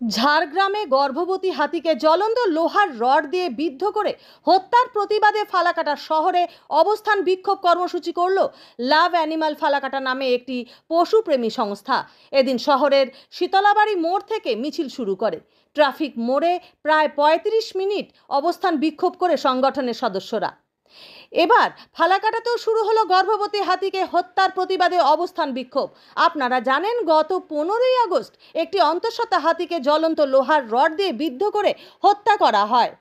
ঝাড়গ্রামে গর্ভবতী হাতিকে জ্বলন্ত লোহার রড দিয়ে বিদ্ধ করে হত্যার প্রতিবাদে ফালাকাটা শহরে অবস্থান বিক্ষোভ কর্মসূচি করল লাভ অ্যানিমাল ফালাকাটা নামে একটি পশুপ্রেমী সংস্থা। এদিন শহরের শীতলাবাড়ি মোড় থেকে মিছিল শুরু করে। ট্রাফিক মোড়ে প্রায় ৩৫ মিনিট অবস্থান বিক্ষোভ করে সংগঠনের সদস্যরা। এবার ফালাকাটাতেও শুরু হলো গর্ভবতী হাতিকে হত্যার প্রতিবাদে অবস্থান বিক্ষোভ। আপনারা জানেন, গত 15ই আগস্ট একটি অন্তঃসত্ত্বা হাতিকে জ্বলন্ত লোহার রড দিয়ে বিদ্ধ করে হত্যা করা হয়।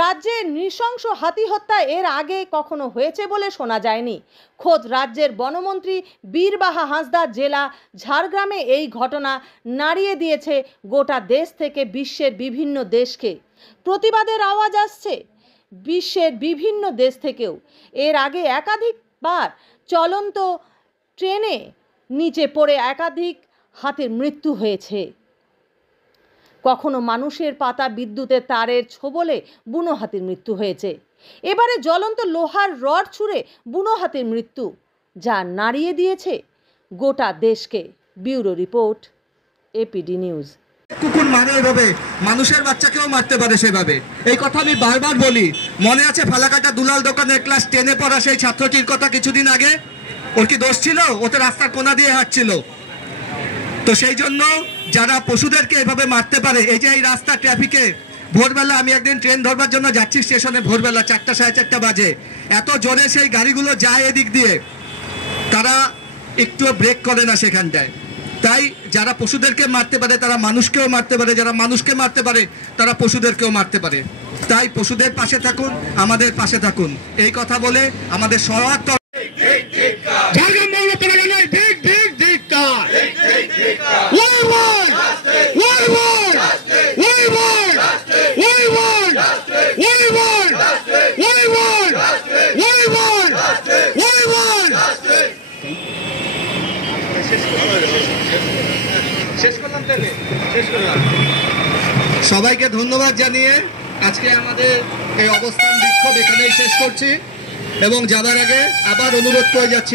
রাজ্যে নৃশংস হাতি হত্যা এর আগে কখনো হয়েছে বলে শোনা যায়নি। খোদ রাজ্যের বনমন্ত্রী বীরবাহা হাঁসদা জেলা ঝাড়গ্রামে এই ঘটনা নাড়িয়ে দিয়েছে গোটা দেশ থেকে বিশ্বের বিভিন্ন দেশকে। প্রতিবাদের আওয়াজ আসছে বিশ্বের বিভিন্ন দেশ থেকেও। এর আগে একাধিকবার চলন্ত ট্রেনে নিচে পড়ে একাধিক হাতির মৃত্যু হয়েছে। কখনো মানুষের পাতা বিদ্যুতের তারের ছোবলে বুনো হাতির মৃত্যু হয়েছে। এবারে জ্বলন্ত লোহার রড ছুঁড়ে বুনো হাতির মৃত্যু, যা নাড়িয়ে দিয়েছে গোটা দেশকে। Bureau report, APD news. কুকুর মারে এভাবে, মানুষের বাচ্চাকেও মারতে পারে সেভাবে। এই কথা আমি বারবার বলি। মনে আছে ফালাকাটা দুলাল দোকানের ক্লাস 10-এ পড়া সেই ছাত্রটির কথা কিছুদিন আগে? ওর কি দোষ ছিল? ও তো রাস্তার কোনা দিয়ে হাঁটছিল। তো সেই জন্য যারা পশুদেরকে এভাবে মারতে পারে, এই যে এই রাস্তা ট্রাফিকে ভোরবেলা, আমি একদিন ট্রেন ধরবার জন্য যাচ্ছি স্টেশনে, ভোরবেলা 4টা সাড়ে 4টা বাজে, এত জোরে সেই গাড়িগুলো যায় এদিক দিয়ে, তারা একটু ব্রেক করে না সেখানটায়। তাই যারা পশুদেরকে মারতে পারে তারা মানুষকেও মারতে পারে, যারা মানুষকে মারতে পারে তারা পশুদেরকেও মারতে পারে। তাই পশুদের পাশে থাকুন, আমাদের পাশে থাকুন, এই কথা বলে আমাদের সবার সবাইকে ধন্যবাদ জানিয়ে আজকে আমাদের এই অবস্থান বিক্ষোভ এখানেই শেষ করছি এবং যাবার আগে আবার অনুরোধ করে যাচ্ছি।